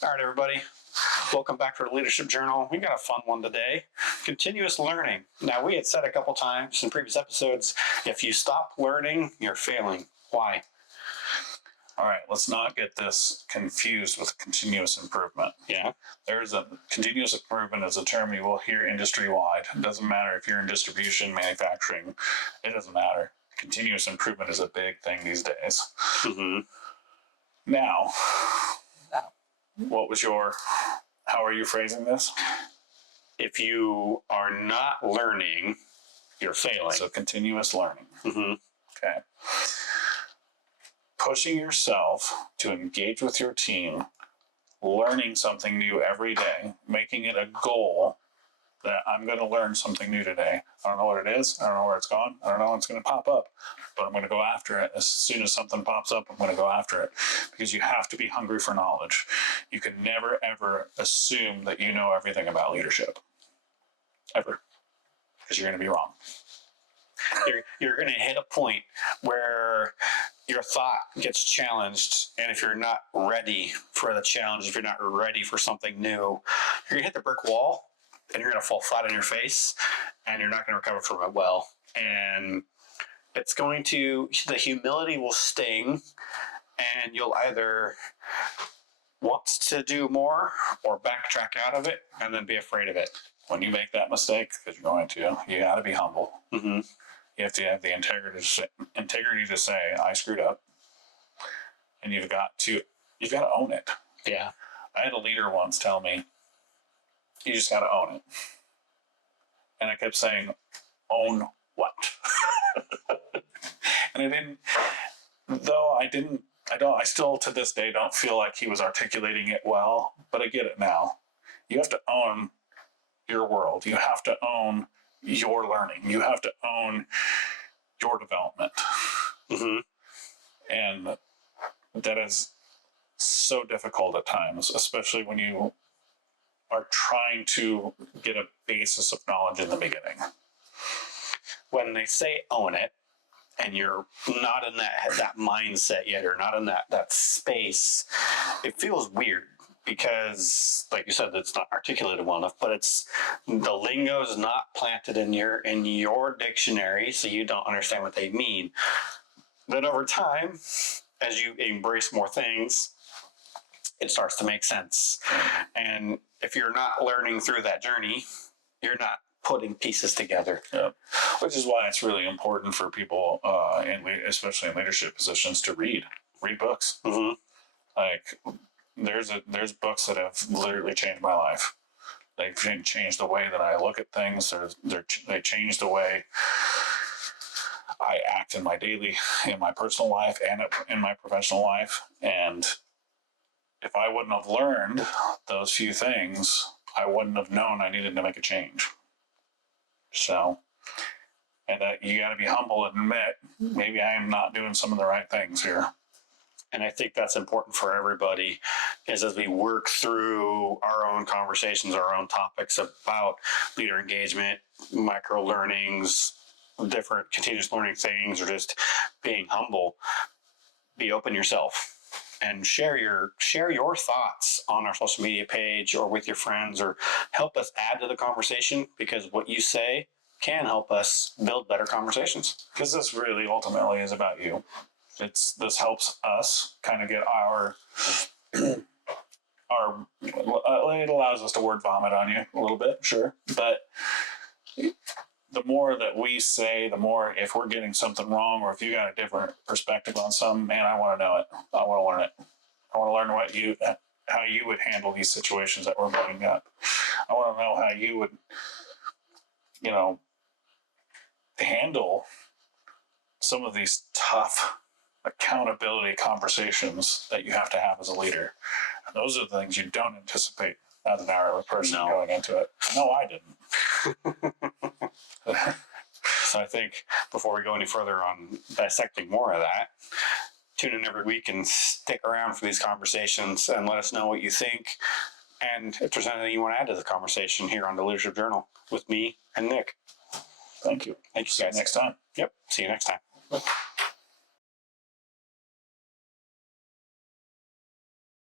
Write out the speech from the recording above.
All right, everybody. Welcome back to the Leadership Journal. We got a fun one today. Continuous learning. Now, we had said a couple times in previous episodes, if you stop learning, you're failing. Why? All right, let's not get this confused with continuous improvement. Yeah. There's a continuous improvement is a term you will hear industry-wide. It doesn't matter if you're in distribution, manufacturing, it doesn't matter. Continuous improvement is a big thing these days. Mm-hmm. Now, how are you phrasing this? If you are not learning, you're failing. So continuous learning. Mm-hmm. Okay. Pushing yourself to engage with your team, learning something new every day, making it a goal that I'm going to learn something new today. I don't know what it is. I don't know where it's gone. I don't know when it's going to pop up, but I'm going to go after it. As soon as something pops up, I'm going to go after it, because you have to be hungry for knowledge. You can never, ever assume that you know everything about leadership. Ever. Because you're going to be wrong. You're going to hit a point where your thought gets challenged, and if you're not ready for the challenge, if you're not ready for something new, you're going to hit the brick wall, and you're going to fall flat on your face, and you're not going to recover from it well. And the humility will sting, and you'll either want to do more or backtrack out of it and then be afraid of it. When you make that mistake, because you're going to, you got to be humble. Mm-hmm. You have to have the integrity to say, I screwed up. And you've got to own it. Yeah. I had a leader once tell me, you just got to own it. And I kept saying, own what? And I still to this day don't feel like he was articulating it well, but I get it now. You have to own your world. You have to own your learning. You have to own your development. Mm-hmm. And that is so difficult at times, especially when you are trying to get a basis of knowledge in the beginning. When they say own it, and you're not in that mindset yet, or not in that space, it feels weird, because, like you said, it's not articulated well enough, but the lingo is not planted in your dictionary, so you don't understand what they mean. Then over time, as you embrace more things, it starts to make sense. And if you're not learning through that journey, you're not putting pieces together. Yeah. Which is why it's really important for people, especially in leadership positions, to read books. Mm-hmm. Like, there's books that have literally changed my life. They've changed the way that I look at things. They changed the way I act in my personal life, and in my professional life. And if I wouldn't have learned those few things, I wouldn't have known I needed to make a change. So, and you got to be humble and admit, maybe I am not doing some of the right things here. And I think that's important for everybody, is as we work through our own conversations, our own topics about leader engagement, micro learnings, different continuous learning things, or just being humble, be open yourself and share your thoughts on our social media page or with your friends, or help us add to the conversation, because what you say can help us build better conversations. Because this really ultimately is about you. This helps us kind of get it allows us to word vomit on you a little bit, sure. But the more that we say, the more, if we're getting something wrong, or if you got a different perspective on something, man, I want to know it. I want to learn it. I want to learn how you would handle these situations that we're bringing up. I want to know how you would, handle some of these tough accountability conversations that you have to have as a leader. And those are the things you don't anticipate as an hourly person going into it. No, I didn't. So I think before we go any further on dissecting more of that, tune in every week and stick around for these conversations, and let us know what you think. And if there's anything you want to add to the conversation here on the Leadership Journal with me and Nick. Thank you. Thank you, guys. See you next time. Yep. See you next time.